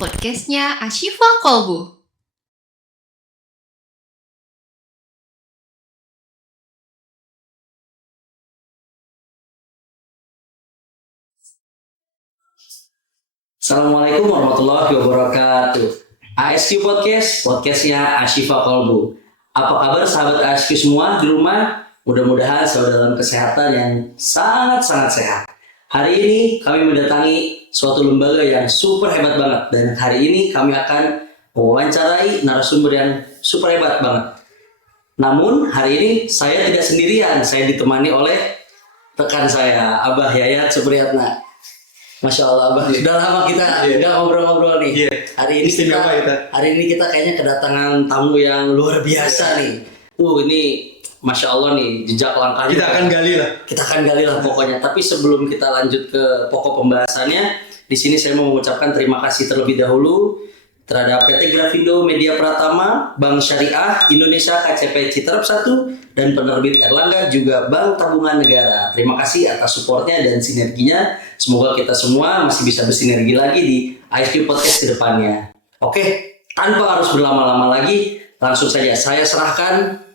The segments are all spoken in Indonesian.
podcastnya Ashifa Kolbu. Assalamualaikum warahmatullahi wabarakatuh. ASQ Podcast, podcastnya Ashifa Kolbu. Apa kabar sahabat ASQ semua di rumah? Mudah-mudahan selalu dalam kesehatan yang sangat-sangat sehat. Hari ini kami mendatangi suatu lembaga yang super hebat banget. Dan hari ini kami akan mewawancarai narasumber yang super hebat banget. Namun hari ini saya tidak sendirian, saya ditemani oleh rekan saya, Abah Yayat Supriyatna. Masya Allah, Abah. Sudah lama kita nggak ngobrol-ngobrol nih. Hari ini kita kayaknya kedatangan tamu yang luar biasa nih. Ini Masya Allah nih, jejak langkahnya. Kita akan gali lah pokoknya. Tapi sebelum kita lanjut ke pokok pembahasannya, di sini saya mau mengucapkan terima kasih terlebih dahulu terhadap PT Grafindo Media Pratama, Bank Syariah Indonesia KCP Citerep 1, dan penerbit Erlangga juga Bank Tabungan Negara. Terima kasih atas supportnya dan sinerginya. Semoga kita semua masih bisa bersinergi lagi di ASQ Podcast ke depannya. Oke, tanpa harus berlama-lama lagi, langsung saja saya serahkan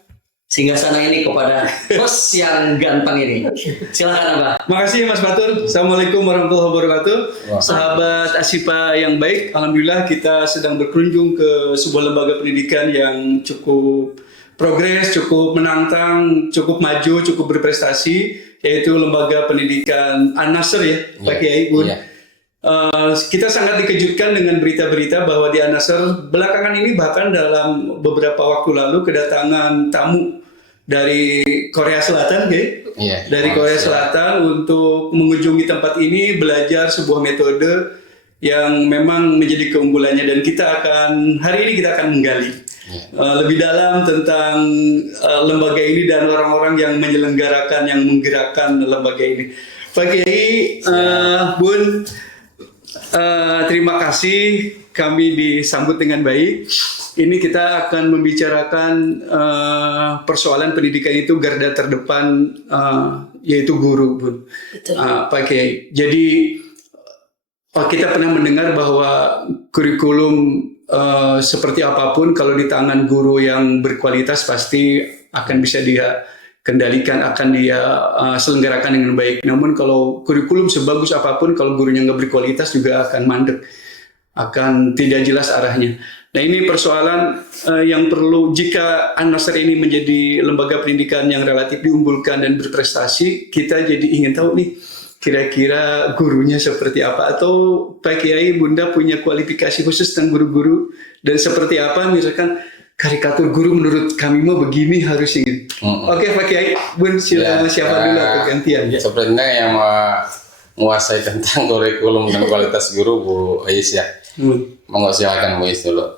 singgasana ini kepada host yang ganteng ini. Silakan, Abah. Makasih Mas Batur. Assalamualaikum warahmatullahi wabarakatuh. Sahabat Ashifa yang baik, alhamdulillah kita sedang berkunjung ke sebuah lembaga pendidikan yang cukup progres, cukup menantang, cukup maju, cukup berprestasi, yaitu lembaga pendidikan An-Nasr ya, Pak Kiai Bun. Kita sangat dikejutkan dengan berita-berita bahwa di An-Nasr belakangan ini, bahkan dalam beberapa waktu lalu, kedatangan tamu dari Korea Selatan, dari Korea Selatan untuk mengunjungi tempat ini, belajar sebuah metode yang memang menjadi keunggulannya, dan hari ini kita akan menggali lebih dalam tentang lembaga ini dan orang-orang yang menyelenggarakan, yang menggerakkan lembaga ini. Pak Kiai, Bun, terima kasih, kami disambut dengan baik. Ini kita akan membicarakan persoalan pendidikan itu garda terdepan, yaitu guru, Bun. Pak Kiai. Jadi kita pernah mendengar bahwa kurikulum seperti apapun, kalau di tangan guru yang berkualitas pasti akan bisa dia kendalikan, akan dia selenggarakan dengan baik. Namun kalau kurikulum sebagus apapun, kalau gurunya nggak berkualitas juga akan mandek, akan tidak jelas arahnya. Nah, ini persoalan yang perlu, jika An-Nasr ini menjadi lembaga pendidikan yang relatif diunggulkan dan berprestasi, kita jadi ingin tahu nih, kira-kira gurunya seperti apa, atau Pak Kiai, Bunda punya kualifikasi khusus tentang guru-guru, dan seperti apa misalkan karikatur guru menurut kami mah begini harusnya. Oke, Pak Kiai, Bun, siapa dulu atau gantian? Sebenarnya yang menguasai tentang kurikulum dan kualitas guru Bu Ais ya. Monggo silakan Bu Ais dulu.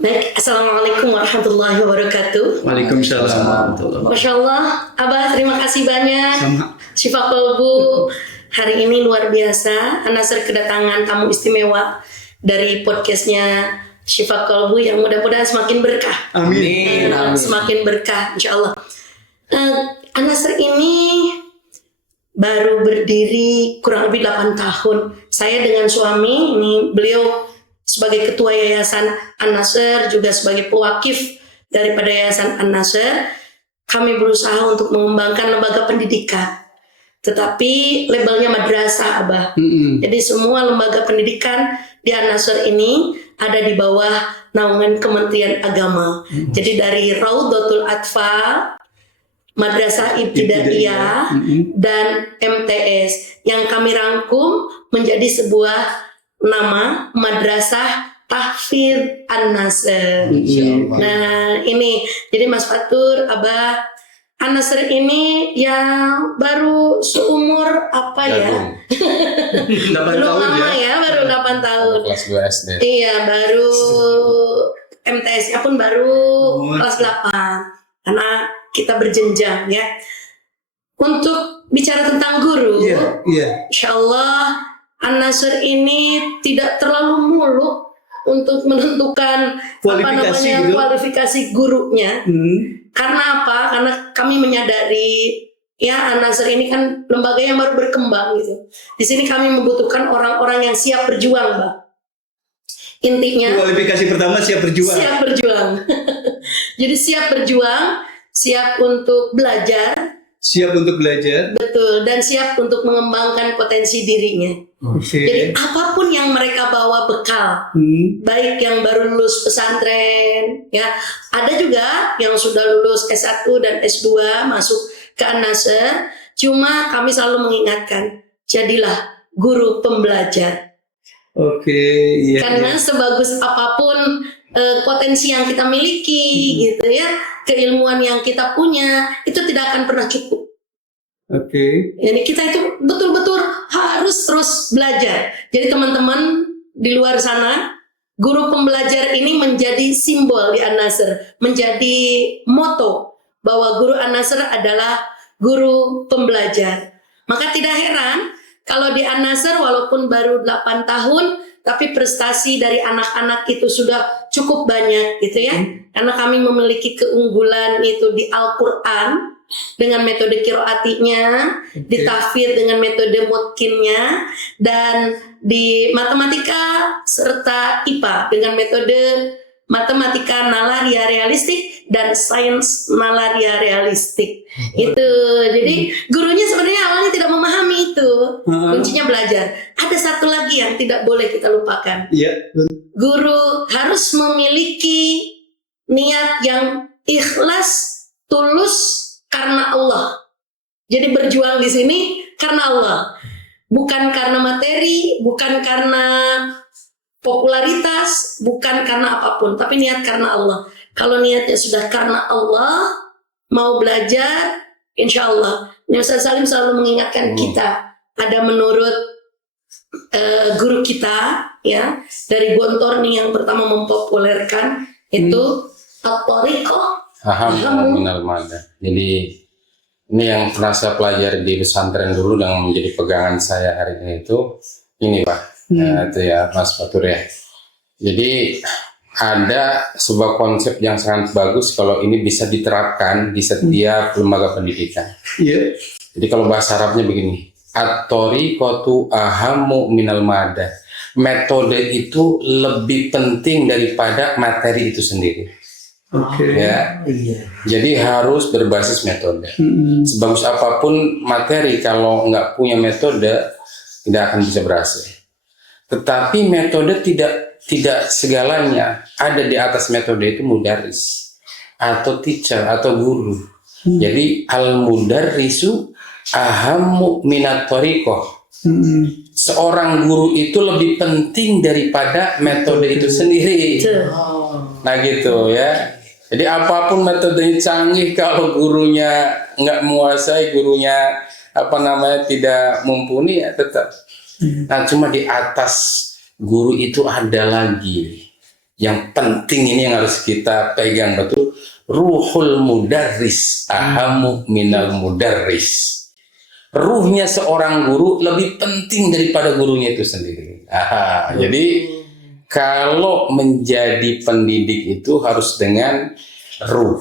Baik, Assalamualaikum warahmatullahi wabarakatuh. Waalaikumsalam. Masya Allah, Abah terima kasih banyak. Sama. Ashifa Kolbu, hari ini luar biasa. An-Nasr kedatangan tamu istimewa dari podcastnya Ashifa Kolbu yang mudah-mudahan semakin berkah. Amin. Semakin berkah, insya Allah. An-Nasr ini baru berdiri kurang lebih 8 tahun. Saya dengan suami, ini beliau sebagai ketua Yayasan An-Nasr, juga sebagai pewakif daripada Yayasan An-Nasr, kami berusaha untuk mengembangkan lembaga pendidikan. Tetapi labelnya madrasah, Abah. Jadi semua lembaga pendidikan di An-Nasr ini ada di bawah naungan Kementerian Agama. Jadi dari Raudhatul Atfal, Madrasah Ibtidaiyah, dan MTS yang kami rangkum menjadi sebuah nama Madrasah Tahfidz An-Nasr. Nah, ini jadi Mas Fatur, Abah, An-Nasr ini yang baru seumur apa ya? Belum lama ya, baru 8 tahun. Kelas 2 SD. Iya, baru MTS-nya pun baru kelas 8. Karena kita berjenjang ya. Untuk bicara tentang guru, insya Allah An-Nasr ini tidak terlalu muluk untuk menentukan kualifikasi gurunya. Karena apa? Karena kami menyadari ya An-Nasr ini kan lembaga yang baru berkembang gitu. Di sini kami membutuhkan orang-orang yang siap berjuang, Mbak. Intinya Kualifikasi pertama siap berjuang. siap berjuang. Jadi siap berjuang, siap untuk belajar, Siap untuk belajar. betul, dan siap untuk mengembangkan potensi dirinya. Jadi Oke. apapun yang mereka bawa bekal, baik yang baru lulus pesantren, ya, ada juga yang sudah lulus S1 dan S2 masuk ke An-Nasr. Cuma kami selalu mengingatkan, jadilah guru pembelajar. Oke, iya. Karena sebagus apapun potensi yang kita miliki, gitu ya, keilmuan yang kita punya, itu tidak akan pernah cukup. Oke. Jadi kita itu betul-betul harus terus belajar. Jadi teman-teman di luar sana, guru pembelajar ini menjadi simbol di An-Nasr, menjadi moto bahwa guru An-Nasr adalah guru pembelajar. Maka tidak heran kalau di An-Nasr walaupun baru 8 tahun, tapi prestasi dari anak-anak itu sudah cukup banyak gitu ya. Karena kami memiliki keunggulan itu di Al-Quran dengan metode qiraatinya, di tahfidz dengan metode mutqinnya, dan di matematika serta IPA dengan metode matematika nalaria realistik dan sains nalaria realistik. Itu jadi gurunya sebenarnya awalnya tidak memahami itu. Kuncinya belajar. Ada satu lagi yang tidak boleh kita lupakan. Iya. Guru harus memiliki niat yang ikhlas, tulus karena Allah. Jadi berjuang di sini karena Allah. Bukan karena materi, bukan karena popularitas, bukan karena apapun, tapi niat karena Allah. Kalau niatnya sudah karena Allah, mau belajar, insya Allah. Ustaz Salim selalu mengingatkan kita, ada menurut guru kita, ya, dari Gontorni yang pertama mempopulerkan, itu At-Tariqah Aham minal mada. Jadi ini yang pernah saya pelajari di pesantren dulu dan menjadi pegangan saya hari ini itu ini Pak. Itu ya Mas Fatur ya. Jadi ada sebuah konsep yang sangat bagus kalau ini bisa diterapkan di setiap lembaga pendidikan. Iya. Jadi kalau bahasa Arabnya begini, at-tariqatu ahammu minal mada. Metode itu lebih penting daripada materi itu sendiri. Oke. Ya, jadi harus berbasis metode. Sebagus apapun materi, kalau nggak punya metode tidak akan bisa berhasil. Tetapi metode tidak segalanya. Ada di atas metode itu mudaris atau teacher atau guru. Jadi al mudarrisu ahammu minat thariqah. Seorang guru itu lebih penting daripada metode itu sendiri. Nah gitu ya. Jadi apapun metodenya canggih, kalau gurunya nggak menguasai, gurunya tidak mumpuni, ya tetap. Nah cuma di atas guru itu ada lagi yang penting, ini yang harus kita pegang betul, ruhul mudarris ahamu minal mudarris. Ruhnya seorang guru lebih penting daripada gurunya itu sendiri. Jadi kalau menjadi pendidik itu harus dengan ruh,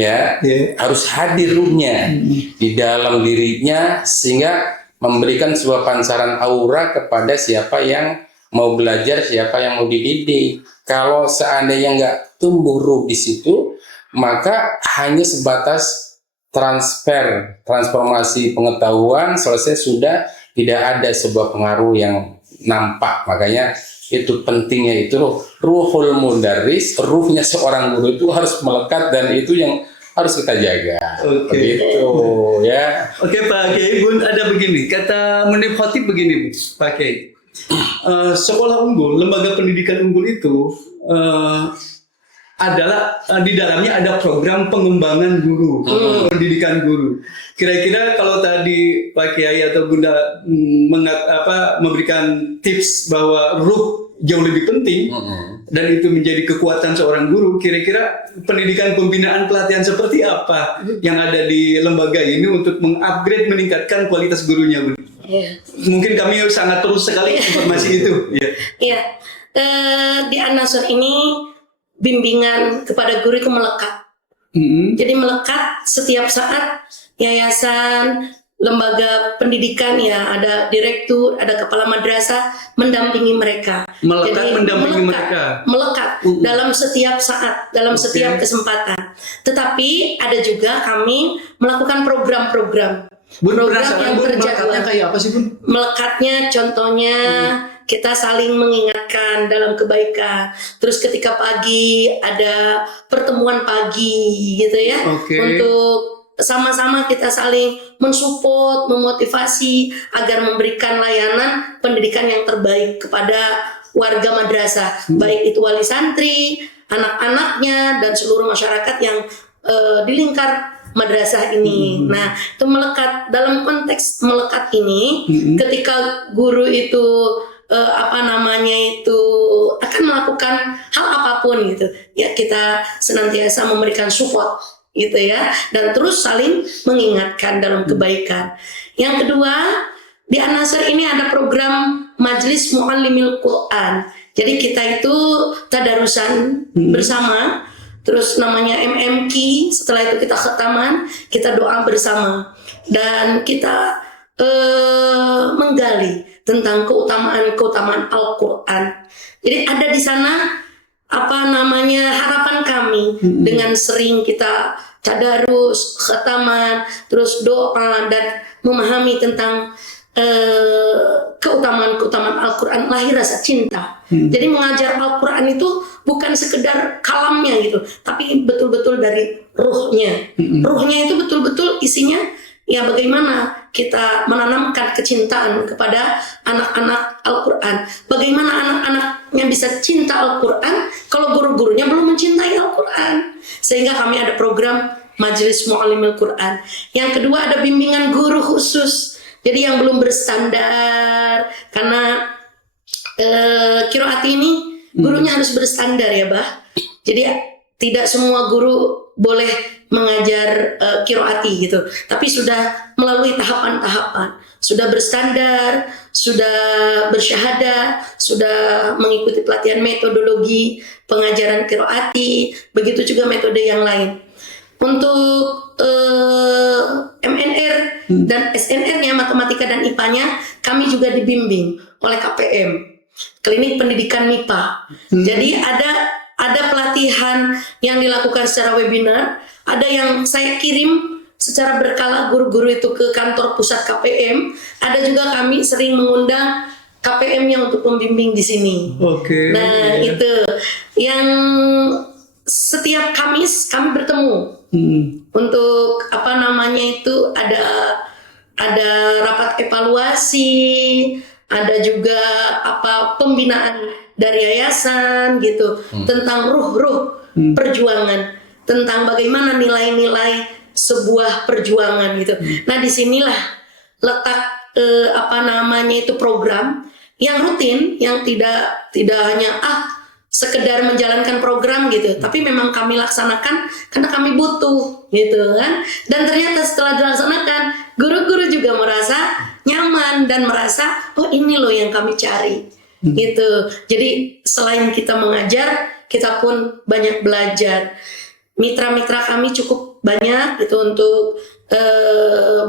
ya, harus hadir ruhnya di dalam dirinya sehingga memberikan sebuah pancaran aura kepada siapa yang mau belajar, siapa yang mau dididik. Kalau seandainya nggak tumbuh ruh di situ, maka hanya sebatas transformasi pengetahuan selesai, sudah tidak ada sebuah pengaruh yang nampak. Makanya itu pentingnya itu ruhul mudarris, ruhnya seorang guru itu harus melekat, dan itu yang harus kita jaga. Begitu ya. Oke Pak Kiai, Bun, ada begini, kata Munib Khatib begini Pak Kiai. Sekolah unggul, lembaga pendidikan unggul itu adalah di dalamnya ada program pengembangan guru, pendidikan guru. Kira-kira kalau tadi Pak Kiai atau Bunda memberikan tips bahwa ruh jauh lebih penting dan itu menjadi kekuatan seorang guru, kira-kira pendidikan pembinaan pelatihan seperti apa yang ada di lembaga ini untuk mengupgrade, meningkatkan kualitas gurunya, Bunda? Mungkin kami sangat perlu sekali informasi itu. Iya. Di An-Nasr ini bimbingan kepada guru itu melekat. Jadi melekat setiap saat yayasan lembaga pendidikan ya, ada direktur, ada kepala madrasah mendampingi mereka. Mendampingi mereka. Melekat dalam setiap saat, dalam setiap kesempatan. Tetapi ada juga kami melakukan program-program. Program yang melekatnya kayak apa sih, Bun? Melekatnya contohnya kita saling mengingatkan dalam kebaikan. Terus ketika pagi ada pertemuan pagi gitu ya. Untuk sama-sama kita saling mensupport, memotivasi agar memberikan layanan pendidikan yang terbaik kepada warga madrasah, baik itu wali santri, anak-anaknya, dan seluruh masyarakat yang di lingkar madrasah ini. Nah, itu melekat. Dalam konteks melekat ini, ketika guru itu akan melakukan hal apapun gitu, ya kita senantiasa memberikan support gitu ya, dan terus saling mengingatkan dalam kebaikan. Yang kedua, di An-Nasr ini ada program Majelis Muallimil Quran. Jadi kita itu tadarusan bersama, terus namanya MMQ. Setelah itu kita khataman, kita doa bersama, dan kita menggali tentang keutamaan Al-Quran. Jadi ada di sana harapan kami dengan sering kita tadarus, khataman, terus doa dan memahami tentang keutamaan Al-Quran, lahir rasa cinta. Jadi mengajar Al-Quran itu bukan sekedar kalamnya gitu, tapi betul-betul dari ruhnya. Ruhnya itu betul-betul isinya ya bagaimana kita menanamkan kecintaan kepada anak-anak Al-Quran. Bagaimana anak-anaknya bisa cinta Al-Quran kalau guru-gurunya belum mencintai Al-Quran. Sehingga kami ada program Majelis Muallimil Quran. Yang kedua ada bimbingan guru khusus. Jadi yang belum berstandar, karena qiraat ini gurunya harus berstandar ya, Bah. Jadi tidak semua guru boleh mengajar qiraati gitu, tapi sudah melalui tahapan-tahapan, sudah berstandar, sudah bersyahadah, sudah mengikuti pelatihan metodologi pengajaran qiraati, begitu juga metode yang lain. Untuk MNR dan SNR-nya, matematika dan IPA-nya, kami juga dibimbing oleh KPM, Klinik Pendidikan MIPA. Jadi ada pelatihan yang dilakukan secara webinar, ada yang saya kirim secara berkala guru-guru itu ke kantor pusat KPM, ada juga kami sering mengundang KPM-nya untuk membimbing di sini. Nah, itu yang setiap Kamis kami bertemu untuk ada rapat evaluasi, ada juga pembinaan dari yayasan gitu, tentang ruh perjuangan, tentang bagaimana nilai-nilai sebuah perjuangan gitu. Nah, disinilah letak itu program yang rutin, yang tidak hanya sekedar menjalankan program gitu, tapi memang kami laksanakan karena kami butuh gitu kan. Dan ternyata setelah dilaksanakan, guru-guru juga merasa nyaman dan merasa ini loh yang kami cari gitu. Jadi selain kita mengajar, kita pun banyak belajar. Mitra-mitra kami cukup banyak gitu untuk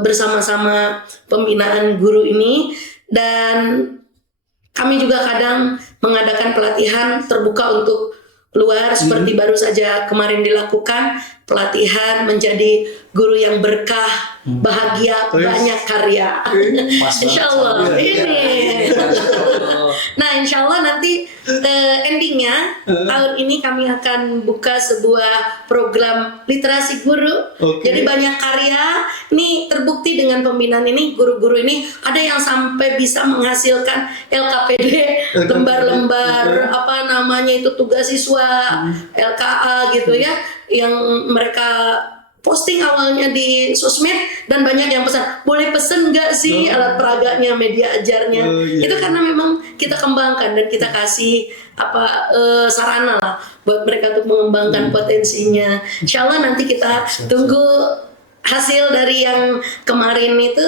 bersama-sama pembinaan guru ini, dan kami juga kadang mengadakan pelatihan terbuka untuk luar, seperti baru saja kemarin dilakukan pelatihan menjadi guru yang berkah, bahagia, banyak karya. Insya Allah ini. Nah, insya Allah nanti endingnya tahun ini kami akan buka sebuah program literasi guru. Jadi banyak karya. Ini terbukti dengan pembinaan ini, guru-guru ini ada yang sampai bisa menghasilkan LKPD, lembar-lembar tugas siswa, LKA gitu ya, yang mereka posting awalnya di sosmed, dan banyak yang pesan, boleh pesen nggak sih alat peraganya, media ajarnya. Itu karena memang kita kembangkan dan kita kasih sarana lah buat mereka untuk mengembangkan potensinya. Insya Allah nanti kita tunggu hasil dari yang kemarin itu,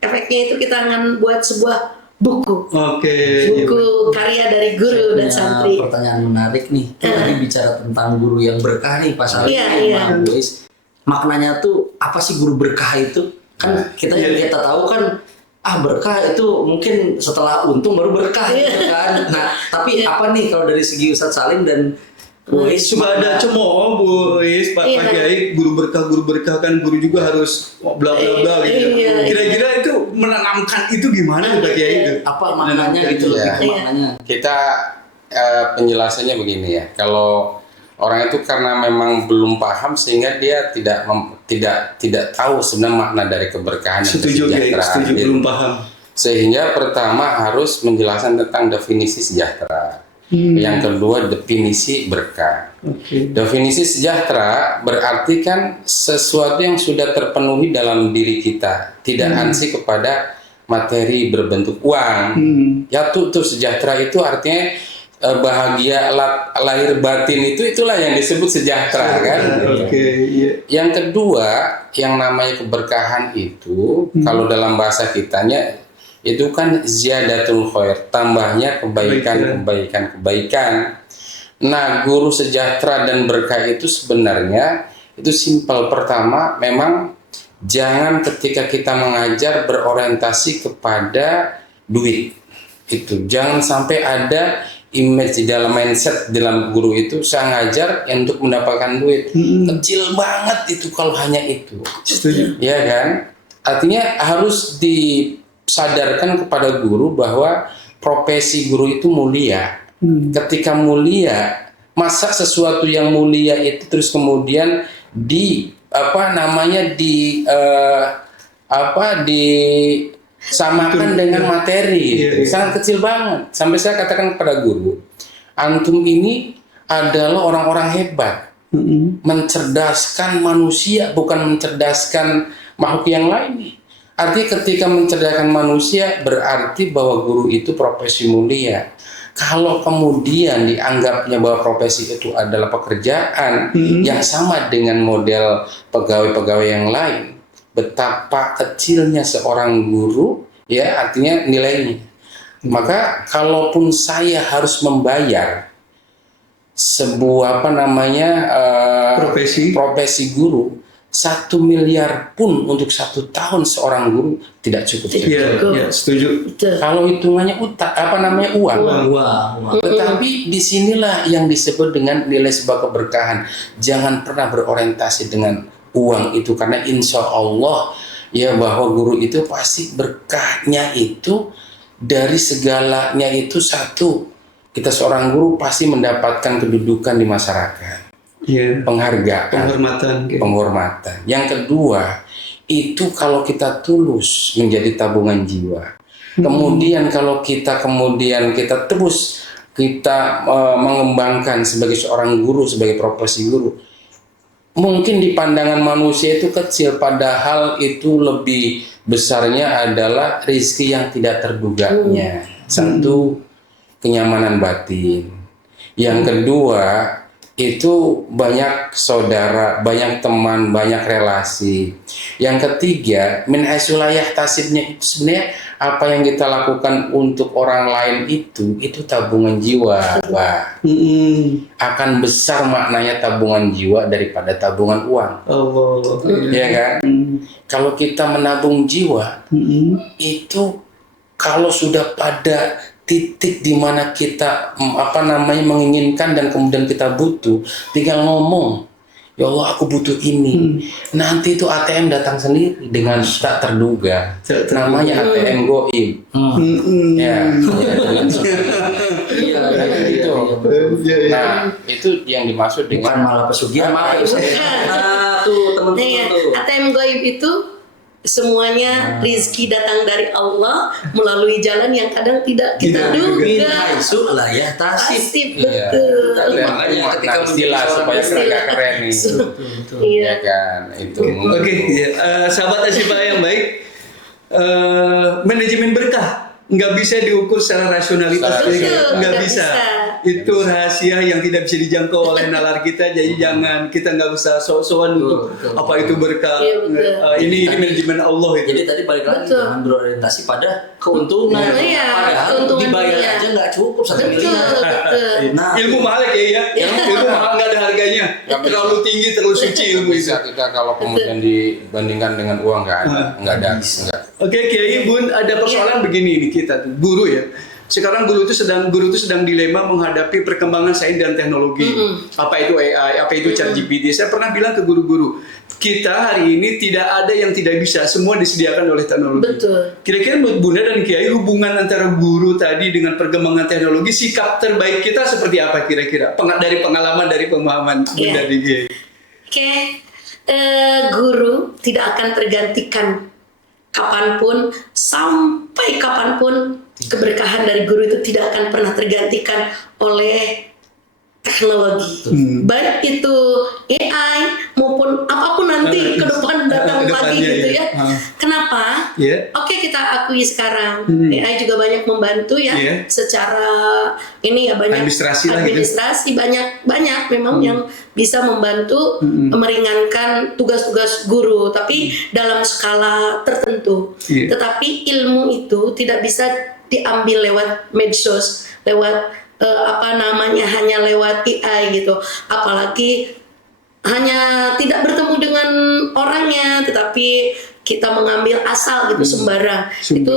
efeknya itu kita akan buat sebuah buku. Buku karya dari guru dan santri. Pertanyaan menarik nih. Tadi bicara tentang guru yang berkah nih, Pak Salih. Maknanya tuh apa sih guru berkah itu? Kan kita tahu kan berkah itu mungkin setelah untung baru berkah gitu kan. Nah, tapi apa nih kalau dari segi Ustadz Salim dan Uwais? Suka ada cemooh Bu Uwais, Pak Kiai, guru berkah kan guru juga harus bla bla bla gitu. Kira-kira itu menanamkan itu gimana Pak Kiai itu? Apa maknanya gitu loh? Maknanya. Kita penjelasannya begini ya. Kalau orang itu karena memang belum paham sehingga dia tidak tahu sebenarnya makna dari keberkahan dan kesejahteraan. Setuju, belum paham. Sehingga pertama harus menjelaskan tentang definisi sejahtera. Yang kedua definisi berkah. Definisi sejahtera berarti kan sesuatu yang sudah terpenuhi dalam diri kita, tidak ansih kepada materi berbentuk uang. Ya tuh sejahtera itu artinya bahagia lahir batin, itulah yang disebut sejahtera kan. Yang kedua yang namanya keberkahan itu kalau dalam bahasa kitanya itu kan ziyadatul khair, tambahnya kebaikan. Nah, guru sejahtera dan berkah itu sebenarnya itu simpel. Pertama, memang jangan ketika kita mengajar berorientasi kepada duit. Itu jangan sampai ada image di dalam mindset dalam guru itu saya ngajar untuk mendapatkan duit. Kecil banget itu kalau hanya itu. Setuju. Ya kan? Artinya harus disadarkan kepada guru bahwa profesi guru itu mulia. Ketika mulia, masa sesuatu yang mulia itu terus kemudian disamakan dengan materi. Sangat kecil banget. Sampai saya katakan kepada guru, antum ini adalah orang-orang hebat, mencerdaskan manusia, bukan mencerdaskan makhluk yang lain. Artinya ketika mencerdaskan manusia berarti bahwa guru itu profesi mulia. Kalau kemudian dianggapnya bahwa profesi itu adalah pekerjaan yang sama dengan model pegawai-pegawai yang lain, betapa kecilnya seorang guru, ya artinya nilainya. Maka kalaupun saya harus membayar sebuah profesi guru 1 miliar pun untuk 1 tahun seorang guru tidak cukup. Iya, setuju. Kalau hitungannya uang. Tetapi disinilah yang disebut dengan nilai sebuah keberkahan. Jangan pernah berorientasi dengan uang itu, karena insya Allah ya bahwa guru itu pasti berkahnya itu dari segalanya itu satu. Kita seorang guru pasti mendapatkan kedudukan di masyarakat. Penghargaan, penghormatan. Yang kedua, itu kalau kita tulus menjadi tabungan jiwa. Kemudian kalau kita terus mengembangkan sebagai seorang guru, sebagai profesi guru, mungkin di pandangan manusia itu kecil, padahal itu lebih besarnya adalah rezeki yang tidak terduganya. Satu, kenyamanan batin. Yang kedua, itu banyak saudara, banyak teman, banyak relasi. Yang ketiga, min haitsu la yahtasibnya itu sebenarnya apa yang kita lakukan untuk orang lain itu tabungan jiwa, Pak. Akan besar maknanya tabungan jiwa daripada tabungan uang. Ya kan? Kalau kita menabung jiwa, itu kalau sudah pada titik di mana kita menginginkan dan kemudian kita butuh, tinggal ngomong, ya Allah aku butuh ini. Nanti itu ATM datang sendiri dengan tak terduga. Namanya ATM goib. Nah, itu yang dimaksud dengan bukan malah pesugihan, maaf tuh teman-teman tuh. ATM goib itu semuanya rizki datang dari Allah melalui jalan yang kadang tidak kita duga. Haitsu la yahtasib. Betul. Makanya ketika istilah supaya agak keren nih. Iya kan itu. Oke, sahabat Asyifa yang baik, manajemen berkah nggak bisa diukur secara rasionalitas, nggak bisa. Itu rahasia yang tidak bisa dijangkau oleh nalar kita. Jadi jangan kita nggak usah sok-sokan untuk betul. apa itu berkah. Iya, betul. Ini manajemen Allah itu. Jadi tadi balik lagi Betul. jangan berorientasi pada keuntungan. Iya, Padahal keuntungan dibayar dunia. aja nggak cukup 1 Betul, miliar. betul. Nah, Ilmu mahal ya. Ilmu mahal nggak ada harganya. Terlalu tinggi, terlalu suci ilmu itu. Bisa kita kalau kemudian dibandingkan dengan uang nggak ada habis nggak. Oke, Kiai Bun, ada persoalan begini nih kita tuh, guru ya. Sekarang guru itu sedang dilema menghadapi perkembangan sains dan teknologi. Apa itu AI, apa itu ChatGPT. Saya pernah bilang ke guru-guru, kita hari ini tidak ada yang tidak bisa, semua disediakan oleh teknologi. Betul. Kira-kira menurut Bunda dan Kiai, hubungan antara guru tadi dengan perkembangan teknologi, sikap terbaik kita seperti apa kira-kira? Dari pengalaman, dari pemahaman Bunda dan Kiai. Oke, guru tidak akan tergantikan kapanpun, sampai kapanpun keberkahan dari guru itu tidak akan pernah tergantikan oleh teknologi. Baik itu AI maupun apapun nanti ke depan datang lagi Kedepannya, gitu ya. ya. Kenapa? Iya. Oke, kita akui sekarang AI juga banyak membantu ya Iya. secara ini ya, banyak Administrasi lah gitu. administrasi banyak memang yang bisa membantu meringankan tugas-tugas guru, tapi dalam skala tertentu. Iya. Tetapi ilmu itu tidak bisa diambil lewat medsos, lewat hanya lewat AI gitu. Apalagi hanya tidak bertemu dengan orangnya, tetapi kita mengambil asal gitu sembarang. Itu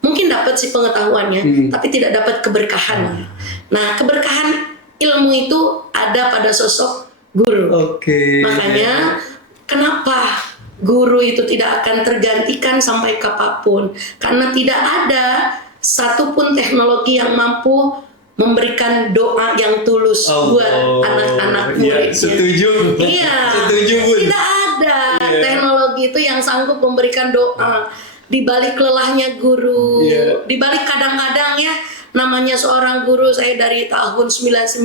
mungkin dapat sih pengetahuannya, tapi tidak dapat keberkahan. Nah, keberkahan ilmu itu ada pada sosok guru. Oke. Makanya kenapa guru itu tidak akan tergantikan sampai kapanpun? Karena tidak ada satupun teknologi yang mampu memberikan doa yang tulus buat anak-anak muridnya. Setuju. Iya. Setuju, Bun. Tidak ada teknologi itu yang sanggup memberikan doa di balik lelahnya guru. Iya. Di balik kadang-kadang ya, namanya seorang guru, saya dari tahun 99,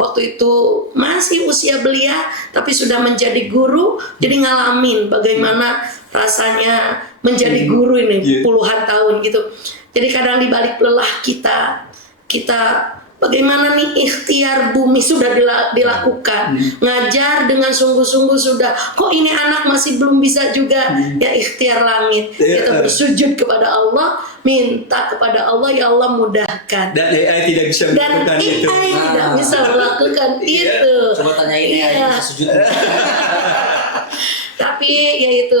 waktu itu masih usia belia tapi sudah menjadi guru, jadi ngalamin bagaimana rasanya menjadi guru ini puluhan tahun gitu. Jadi kadang di balik lelah kita bagaimana nih ikhtiar bumi sudah dilakukan, ngajar dengan sungguh-sungguh sudah, kok ini anak masih belum bisa juga, ya ikhtiar langit, kita bersujud kepada Allah, minta kepada Allah, ya Allah mudahkan. Dan AI tidak bisa melakukan itu. AI tidak bisa melakukan itu. coba tanyain AI Iya. bisa sujud. Tapi ya itu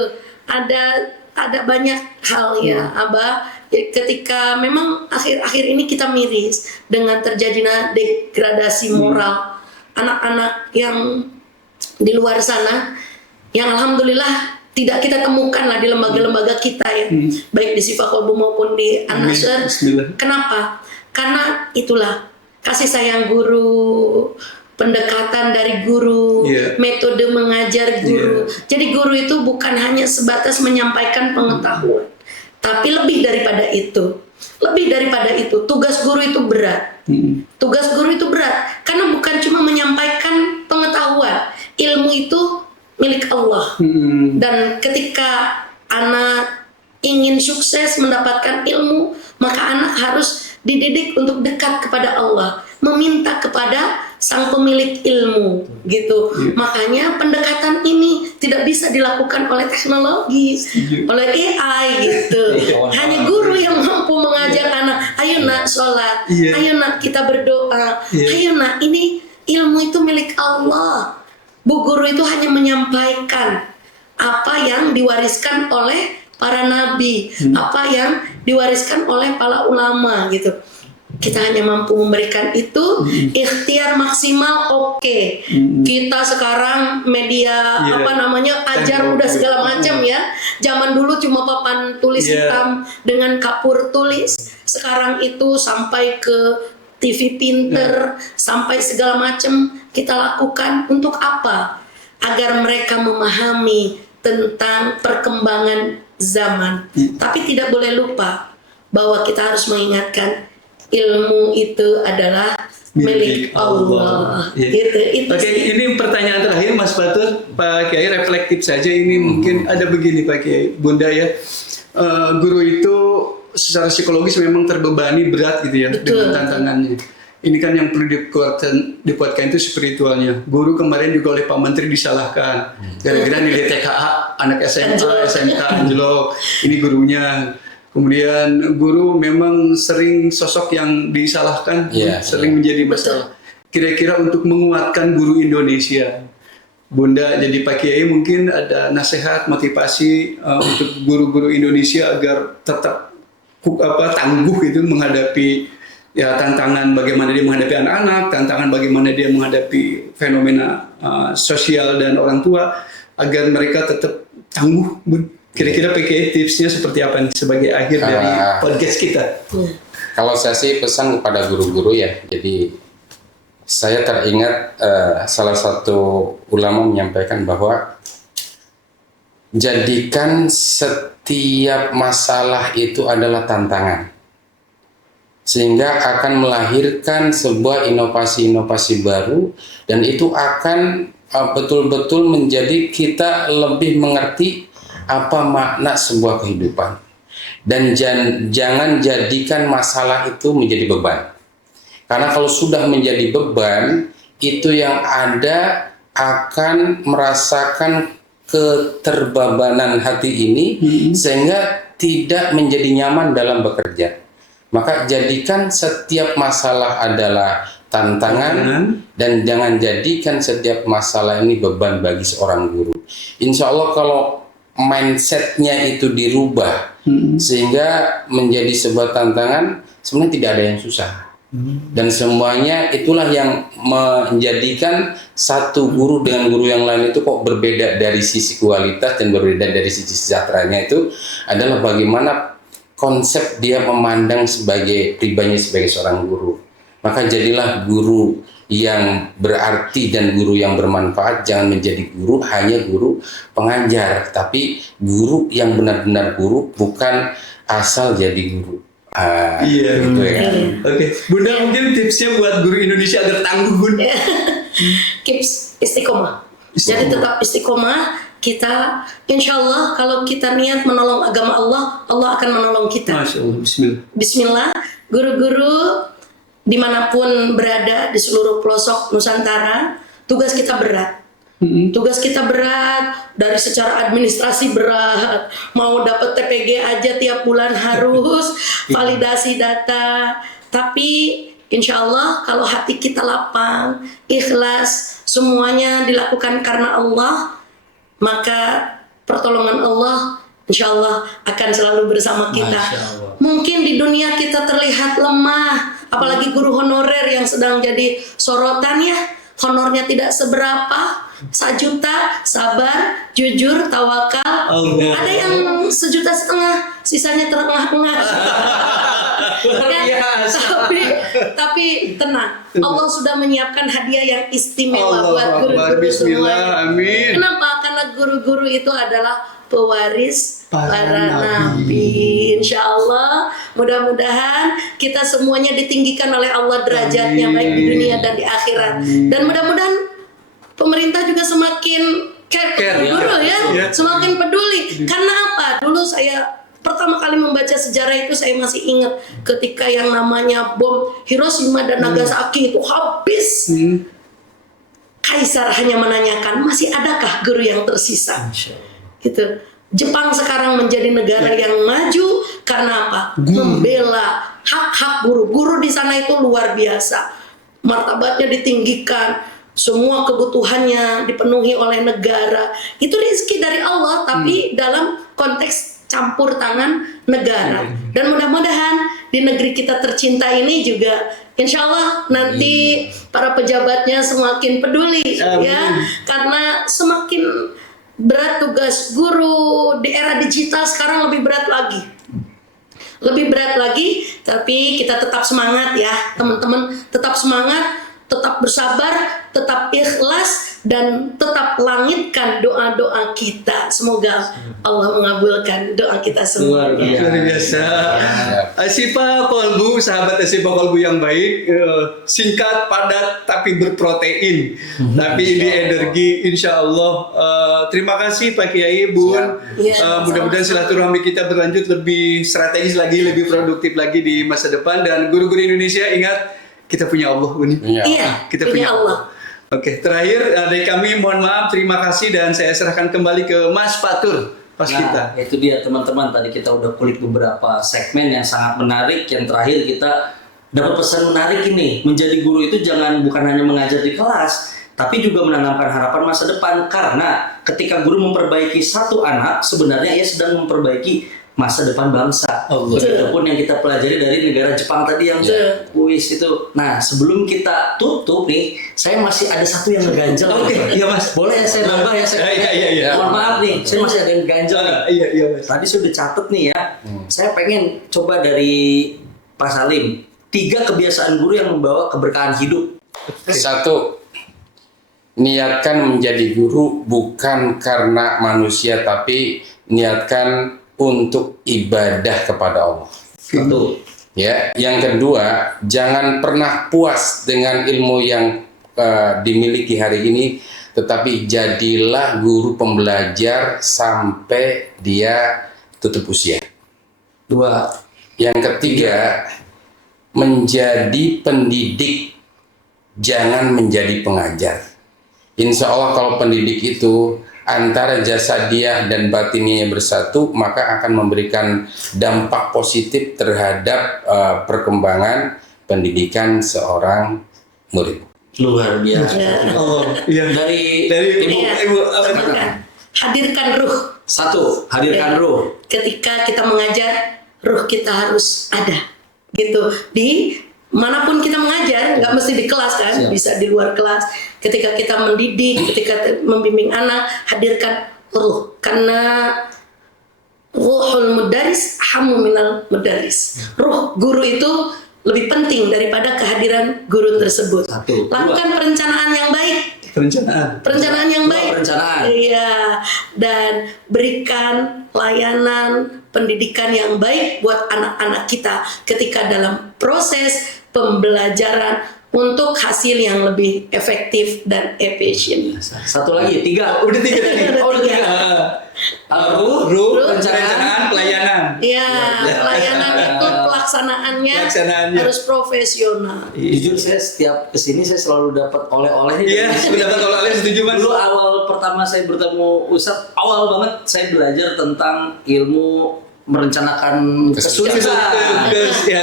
ada banyak hal ya, Abah. Ketika memang akhir-akhir ini kita miris dengan terjadinya degradasi moral anak-anak yang di luar sana, yang alhamdulillah tidak kita temukan lah di lembaga-lembaga kita ya, baik di Syifa Qalbu maupun di An-Nasr. Kenapa? Karena itulah kasih sayang guru, pendekatan dari guru, metode mengajar guru. Jadi guru itu bukan hanya sebatas menyampaikan pengetahuan, tapi lebih daripada itu. Lebih daripada itu, tugas guru itu berat. Tugas guru itu berat karena bukan cuma menyampaikan pengetahuan. Ilmu itu milik Allah. Dan ketika anak ingin sukses mendapatkan ilmu, maka anak harus dididik untuk dekat kepada Allah, meminta kepada sang pemilik ilmu gitu. Makanya pendekatan ini tidak bisa dilakukan oleh teknologi, oleh AI gitu. Hanya guru yang mampu mengajar anak, ayo nak sholat, ayo nak kita berdoa, ayo nak ini ilmu itu milik Allah. Bu guru itu hanya menyampaikan apa yang diwariskan oleh para nabi, apa yang diwariskan oleh para ulama gitu. Kita hanya mampu memberikan itu, ikhtiar maksimal oke. Kita sekarang media ajar udah segala macam ya. Zaman dulu cuma papan tulis hitam dengan kapur tulis. Sekarang itu sampai ke TV pinter, sampai segala macam kita lakukan untuk apa? Agar mereka memahami tentang perkembangan zaman. Tapi tidak boleh lupa bahwa kita harus mengingatkan ilmu itu adalah milik Allah. Itu Oke, ini pertanyaan terakhir Mas Batur, Pak Kiai, reflektif saja. Ini mungkin ada begini Pak Kiai, Bunda ya. Guru itu secara psikologis memang terbebani berat gitu ya dengan tantangannya. ini kan yang perlu dikuatkan itu spiritualnya. Guru kemarin juga oleh Pak Menteri disalahkan gara-gara nilai TKA anak SMA, SMK anjlok. Ini gurunya. Kemudian guru memang sering sosok yang disalahkan, sering menjadi masalah. Kira-kira untuk menguatkan guru Indonesia, Bunda jadi Pak Kiai mungkin ada nasihat motivasi untuk guru-guru Indonesia agar tetap tangguh itu menghadapi ya tantangan bagaimana dia menghadapi anak-anak, tantangan bagaimana dia menghadapi fenomena sosial dan orang tua agar mereka tetap tangguh. Kira-kira PKI tipsnya seperti apa nih sebagai akhir dari podcast kita? Kalau saya sih pesan kepada guru-guru ya, jadi saya teringat salah satu ulama menyampaikan bahwa jadikan setiap masalah itu adalah tantangan. Sehingga akan melahirkan sebuah inovasi-inovasi baru dan itu akan betul-betul menjadi kita lebih mengerti apa makna sebuah kehidupan. Dan jangan jadikan masalah itu menjadi beban. Karena kalau sudah menjadi beban, itu yang ada akan merasakan keterbebanan hati ini sehingga tidak menjadi nyaman dalam bekerja. Maka jadikan setiap masalah adalah tantangan dan jangan jadikan setiap masalah ini beban bagi seorang guru. Insya Allah kalau mindsetnya itu dirubah sehingga menjadi sebuah tantangan, sebenarnya tidak ada yang susah. Dan semuanya itulah yang menjadikan satu guru dengan guru yang lain itu kok berbeda dari sisi kualitas dan berbeda dari sisi sejahteranya itu adalah bagaimana konsep dia memandang sebagai pribadinya sebagai seorang guru. Maka jadilah guru yang berarti dan guru yang bermanfaat. Jangan menjadi guru hanya guru pengajar, tapi guru yang benar-benar guru, bukan asal jadi guru. Gitu ya. Oke, Bunda mungkin tipsnya buat guru Indonesia agar tangguh, Bunda. Kips istiqomah. Jadi tetap istiqomah. Kita insya Allah kalau kita niat menolong agama Allah, Allah akan menolong kita. Masya Allah, Bismillah. Bismillah. Guru-guru dimanapun berada di seluruh pelosok Nusantara, tugas kita berat. Tugas kita berat, dari secara administrasi berat, mau dapat TPG aja tiap bulan harus validasi data. Tapi insya Allah kalau hati kita lapang, ikhlas, semuanya dilakukan karena Allah, maka pertolongan Allah insya Allah akan selalu bersama kita. Mungkin di dunia kita terlihat lemah, apalagi guru honorer yang sedang jadi sorotan ya, honornya tidak seberapa, 1 juta, sabar, jujur, tawakal. Ada yang 1,5 juta, sisanya terengah-engah. Tapi tenang, Allah sudah menyiapkan hadiah yang istimewa buat guru-guru semua. Amin. Kenapa? Karena guru-guru itu adalah pewaris para nabi. Insya Allah, mudah-mudahan kita semuanya ditinggikan oleh Allah derajatnya, baik di dunia dan di akhirat. Dan mudah-mudahan pemerintah juga semakin care guru ya, semakin peduli. Karena apa? Dulu saya pertama kali membaca sejarah itu, saya masih ingat ketika yang namanya bom Hiroshima dan Nagasaki itu habis. Kaisar hanya menanyakan, masih adakah guru yang tersisa? Gitu. Jepang sekarang menjadi negara yang maju karena apa? Membela hak-hak guru. Guru di sana itu luar biasa. Martabatnya ditinggikan, semua kebutuhannya dipenuhi oleh negara. Itu rezeki dari Allah, tapi dalam konteks campur tangan negara. Dan mudah-mudahan di negeri kita tercinta ini juga insya Allah nanti para pejabatnya semakin peduli. Ya, karena semakin berat tugas guru di era digital sekarang, lebih berat lagi, tapi kita tetap semangat ya teman-teman, tetap semangat, tetap bersabar, tetap ikhlas, dan tetap langitkan doa-doa kita. Semoga Allah mengabulkan doa kita semua. Luar biasa. Asyifa Kolbu, sahabat Asyifa Kolbu yang baik, singkat, padat, tapi berprotein, tapi ini energi. Insya Allah. Terima kasih Pak Kiai, Bun. Mudah-mudahan silaturahmi kita berlanjut lebih strategis lagi, lebih produktif lagi di masa depan. Dan guru-guru Indonesia ingat, kita punya Allah ini. Iya, Kita punya punya Allah. Oke, terakhir dari kami mohon maaf, terima kasih dan saya serahkan kembali ke Mas Fatur pas kita. Nah, itu dia teman-teman, tadi kita udah kulik beberapa segmen yang sangat menarik. Yang terakhir kita dapat pesan menarik ini, menjadi guru itu bukan hanya mengajar di kelas, tapi juga menanamkan harapan masa depan. Karena ketika guru memperbaiki satu anak, sebenarnya ia sedang memperbaiki masa depan bangsa. Itu pun yang kita pelajari dari negara Jepang tadi yang kuis itu. Nah, sebelum kita tutup nih, saya masih ada satu yang ngeganjel. Oke, iya Mas. Boleh ya saya nambah ya? Iya. Mohon maaf nih, saya masih ada yang ganjel nih. Iya Mas. Tadi sudah catat nih ya. Saya pengen coba dari Pak Salim, 3 kebiasaan guru yang membawa keberkahan hidup. 1. Niatkan menjadi guru bukan karena manusia, tapi niatkan untuk ibadah kepada Allah. Satu. Ya, yang kedua, jangan pernah puas dengan ilmu yang dimiliki hari ini, tetapi jadilah guru pembelajar sampai dia tutup usia. 2. Yang ketiga, menjadi pendidik, jangan menjadi pengajar. Insya Allah kalau pendidik itu antara jasadiah dan batiniahnya bersatu, maka akan memberikan dampak positif terhadap perkembangan pendidikan seorang murid. Luar biasa. Oh, iya. Dari Ibu Hadirkan ruh. 1, hadirkan ruh. Ketika kita mengajar, ruh kita harus ada. Gitu. Di manapun kita mengajar, nggak mesti di kelas kan, bisa di luar kelas. Ketika kita mendidik, ketika membimbing anak, hadirkan ruh. Karena ruhul mudaris hamu minal mudaris. Ruh guru itu lebih penting daripada kehadiran guru tersebut. 1. Lakukan perencanaan yang baik. Perencanaan yang baik. Perencanaan. Iya, dan berikan layanan pendidikan yang baik buat anak-anak kita ketika dalam proses pembelajaran untuk hasil yang lebih efektif dan efisien. 1 lagi, 3. Udah 3 tadi. Udah 3. Ruh, perencanaan, pelayanan. Iya, pelayanan itu pelaksanaannya harus profesional. Jujur saya setiap kesini saya selalu dapat oleh-oleh. Iya, dapat oleh-oleh, setuju Mas. Dulu awal pertama saya bertemu Ustadz, awal banget saya belajar tentang ilmu merencanakan kesulitan.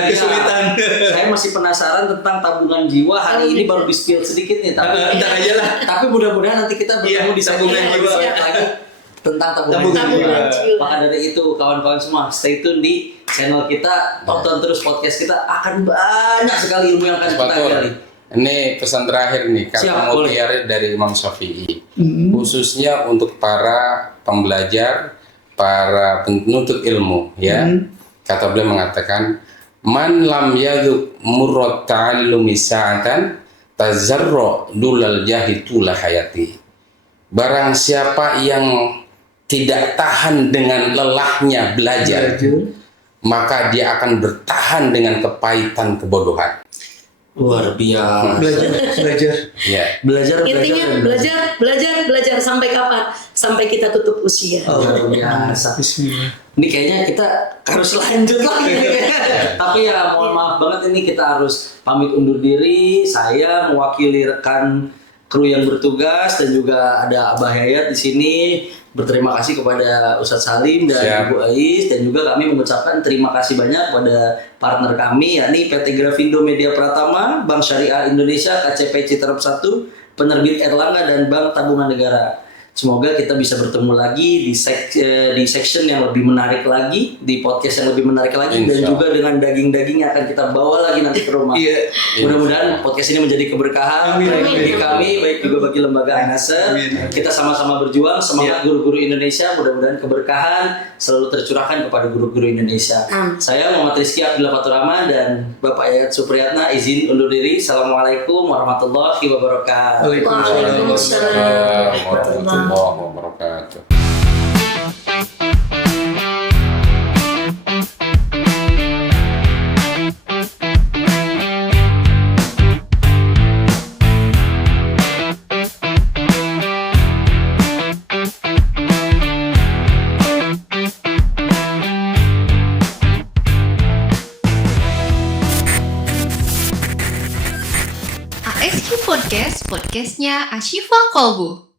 Kesulitan. Saya masih penasaran tentang tabungan jiwa. Hari ini baru di-spill sedikit nih, tapi Entar aja lah. Tapi mudah-mudahan nanti kita bertemu di tabungan segmen jiwa. lagi tentang tabungan Tabungan jiwa. Maka dari itu kawan-kawan semua stay tune di channel kita, tonton terus podcast kita, akan banyak sekali ilmu yang akan kita gali. Ini pesan terakhir nih, kata mutiara dari Imam Syafi'i, khususnya untuk para pembelajar, para penuntut ilmu, ya. Kata beliau mengatakan, man lam yaduk murrat ta'allumi sa'atan tazarro dulal jahitulah hayati. Barang siapa yang tidak tahan dengan lelahnya belajar, maka dia akan bertahan dengan kepahitan kebodohan. Luar biasa. Belajar. Ya. Belajar. Intinya belajar sampai kapan? Sampai kita tutup usia. Luar biasa. Bismillah. Ini kayaknya kita harus lanjut lagi. Tapi ya mohon maaf banget, ini kita harus pamit undur diri. Saya mewakili rekan kru yang bertugas dan juga ada Abah Yayat di sini. Berterima kasih kepada Ustadz Salim dan Ibu Ais, dan juga kami mengucapkan terima kasih banyak pada partner kami, yakni PT Grafindo Media Pratama, Bank Syariah Indonesia, KCP Citerep 1, Penerbit Erlangga, dan Bank Tabungan Negara. Semoga kita bisa bertemu lagi di section yang lebih menarik lagi, di podcast yang lebih menarik lagi, dan juga dengan daging-daging yang akan kita bawa lagi nanti ke rumah. Mudah-mudahan podcast ini menjadi keberkahan bagi kami, baik juga bagi lembaga Anasa. Kita sama-sama berjuang, semangat guru-guru Indonesia, mudah-mudahan keberkahan selalu tercurahkan kepada guru-guru Indonesia. Saya Muhammad Rizky Abdullah Fatur Rahman dan Bapak Yayat Supriyatna izin undur diri. Assalamualaikum warahmatullahi wabarakatuh. Waalaikumsalam warahmatullahi wabarakatuh. podcastnya Ashifa Kolbu.